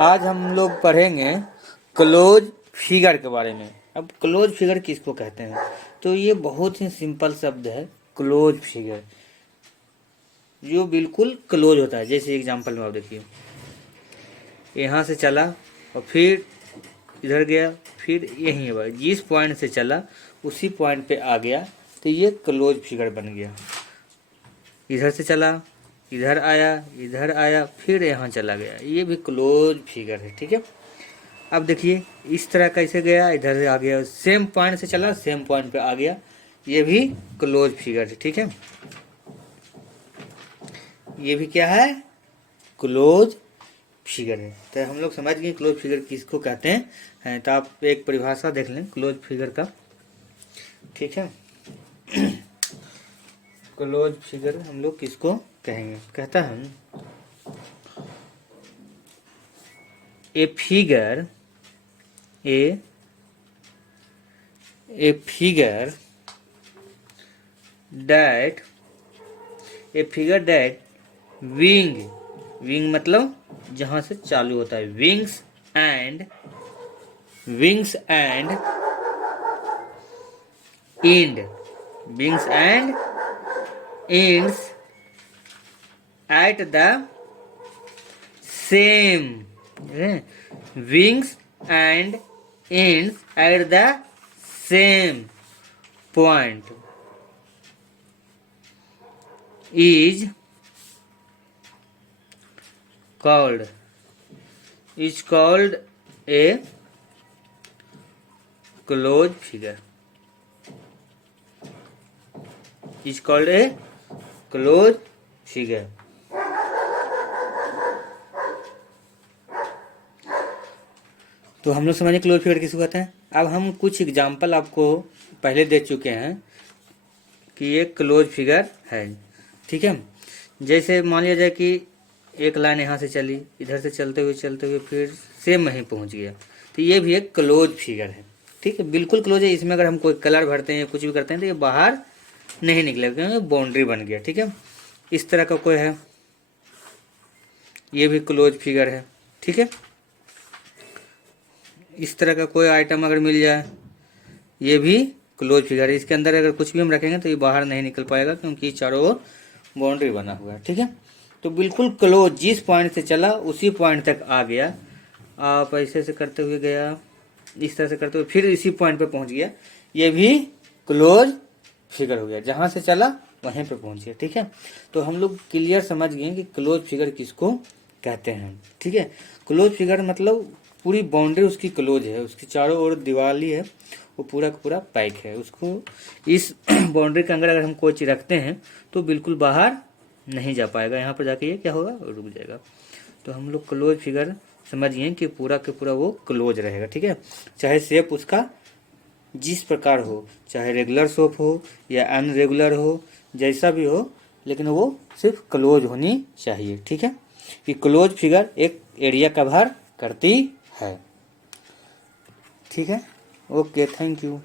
आज हम लोग पढ़ेंगे क्लोज फिगर के बारे में। अब क्लोज फिगर किसको कहते हैं, तो ये बहुत ही सिंपल शब्द है। क्लोज फिगर जो बिल्कुल क्लोज होता है। जैसे एग्जांपल में आप देखिए, यहाँ से चला और फिर इधर गया, फिर यहीं है, जिस पॉइंट से चला उसी पॉइंट पे आ गया, तो ये क्लोज फिगर बन गया। इधर से चला, इधर आया, फिर यहाँ चला गया, ये भी क्लोज फिगर है। ठीक है, अब देखिए इस तरह कैसे गया, इधर से आ गया, सेम पॉइंट से चला, सेम पॉइंट पे आ गया, ये भी क्लोज फिगर है। ठीक है, ये भी क्या है, क्लोज फिगर है। तो हम लोग समझ गए क्लोज फिगर किसको कहते हैं। तो आप एक परिभाषा देख लें क्लोज फिगर का। ठीक है, क्लोज फिगर हम लोग किसको कहेंगे, कहता है a figure a figure that wing मतलब जहां से चालू होता है, wings and ends at the same, wings and ends at the same point is called a closed figure, is called a closed figure। तो हम लोग समझे क्लोज फिगर किसको कहते हैं। अब हम कुछ एग्जाम्पल आपको पहले दे चुके हैं कि ये क्लोज फिगर है। ठीक है, जैसे मान लिया जाए कि एक लाइन यहाँ से चली, इधर से चलते हुए फिर सेम वहीं पहुँच गया, तो ये भी एक क्लोज फिगर है। ठीक है, बिल्कुल क्लोज है। इसमें अगर हम कोई कलर भरते हैं, कुछ भी करते हैं, तो ये बाहर नहीं निकलेगा क्योंकि बाउंड्री बन गया। ठीक है, इस तरह का कोई है, ये भी क्लोज फिगर है। ठीक है, इस तरह का कोई आइटम अगर मिल जाए, ये भी क्लोज फिगर है। इसके अंदर अगर कुछ भी हम रखेंगे तो ये बाहर नहीं निकल पाएगा क्योंकि चारों ओर बाउंड्री बना हुआ है। ठीक है, तो बिल्कुल क्लोज, जिस पॉइंट से चला उसी पॉइंट तक आ गया। आप ऐसे से करते हुए गया, इस तरह से करते हुए फिर इसी पॉइंट पे पहुंच गया, ये भी क्लोज फिगर हो गया। जहां से चला वहीं पे पहुंच गया। ठीक है, तो हम लोग क्लियर समझ गए कि क्लोज फिगर किसको कहते हैं। ठीक है, क्लोज फिगर मतलब पूरी बाउंड्री उसकी क्लोज है, उसकी चारों ओर दीवाली है, वो पूरा का पूरा पैक है। उसको इस बाउंड्री के अंदर अगर हम कोई चीज रखते हैं तो बिल्कुल बाहर नहीं जा पाएगा। यहाँ पर जाके ये क्या होगा, रुक जाएगा। तो हम लोग क्लोज फिगर समझिए कि पूरा के पूरा वो क्लोज रहेगा। ठीक है, चाहे शेप उसका जिस प्रकार हो, चाहे रेगुलर शेप हो या अनरेगुलर हो, जैसा भी हो, लेकिन वो सिर्फ क्लोज होनी चाहिए। ठीक है, कि क्लोज फिगर एक एरिया कवर करती है। ठीक है, ओके, थैंक यू।